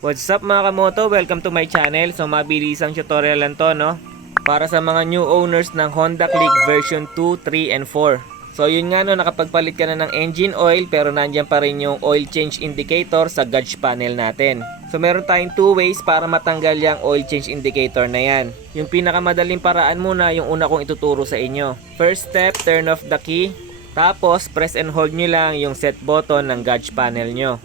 What's up mga kamoto? Welcome to my channel. So mabilisang tutorial lang to, no? Para sa mga new owners ng Honda Click version 2, 3, and 4. So yun nga, no, nakapagpalit ka na ng engine oil pero nandiyan pa rin yung oil change indicator sa gauge panel natin. So meron tayong two ways para matanggal yung oil change indicator na yan. Yung pinakamadaling paraan muna yung una kong ituturo sa inyo. First step, turn off the key. Tapos press and hold nyo lang yung set button ng gauge panel nyo.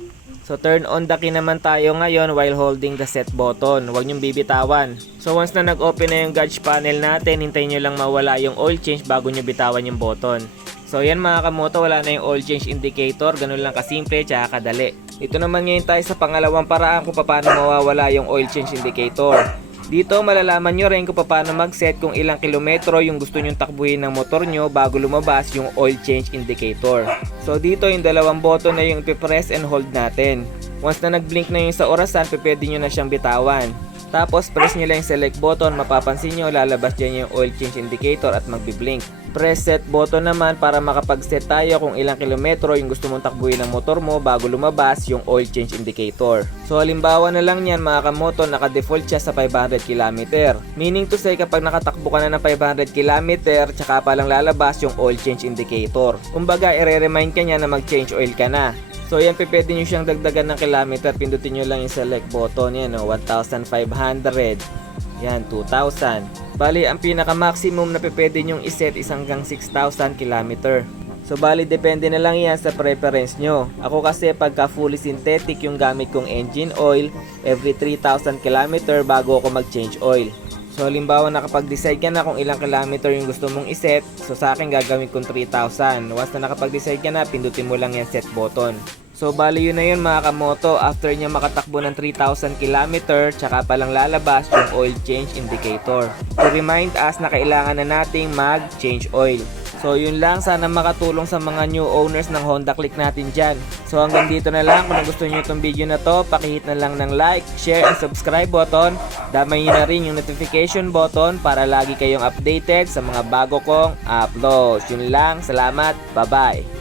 So turn on the key naman tayo ngayon while holding the set button. Huwag nyong bibitawan. So once na nag-open na yung gauge panel natin, hintayin nyo lang mawala yung oil change bago nyo bitawan yung button. So yan mga kamoto, wala na yung oil change indicator. Ganun lang kasimple tsaka kadali. Ito naman ngayon tayo sa pangalawang paraan kung paano mawawala yung oil change indicator. Dito malalaman nyo rin kung paano mag-set kung ilang kilometro yung gusto nyong takbuhin ng motor nyo bago lumabas yung oil change indicator. So dito yung dalawang button na yung ipipress and hold natin. Once na nag-blink na yung sa orasan, pwede nyo na siyang bitawan. Tapos press nyo lang yung select button, mapapansin nyo lalabas dyan yung oil change indicator at magbi-blink. Press set button naman para makapag-set tayo kung ilang kilometro yung gusto mong takbuhin ng motor mo bago lumabas yung oil change indicator. So halimbawa na lang yan mga kamoto, naka-default siya sa 500 km. Meaning to say kapag nakatakbo ka na ng 500 km, tsaka pa lang lalabas yung oil change indicator. Kumbaga i-remind ka niya na mag-change oil ka na. So yan, pwede nyo siyang dagdagan ng kilometer. Pindutin nyo lang yung select button yan, 1,500. Yan, 2,000. Bali, ang pinaka-maximum na pwede nyong iset is hanggang 6,000 km. So bali, depende na lang yan sa preference nyo. Ako kasi pagka fully synthetic yung gamit kong engine oil, every 3,000 km bago ako mag-change oil. So halimbawa nakapag-decide ka na kung ilang kilometer yung gusto mong iset, so sa akin gagawin kong 3,000. Once na nakapag-decide ka na, pindutin mo lang yung set button. So bali yun na yun mga kamoto, after niya makatakbo ng 3,000 km, tsaka palang lalabas yung oil change indicator. To remind us na kailangan na nating mag-change oil. So yun lang, sana makatulong sa mga new owners ng Honda Click natin dyan. So hanggang dito na lang. Kung gusto nyo itong video na to, pakihit na lang ng like, share, and subscribe button. Damay nyo na rin yung notification button para lagi kayong updated sa mga bago kong uploads. Yun lang, salamat, bye bye.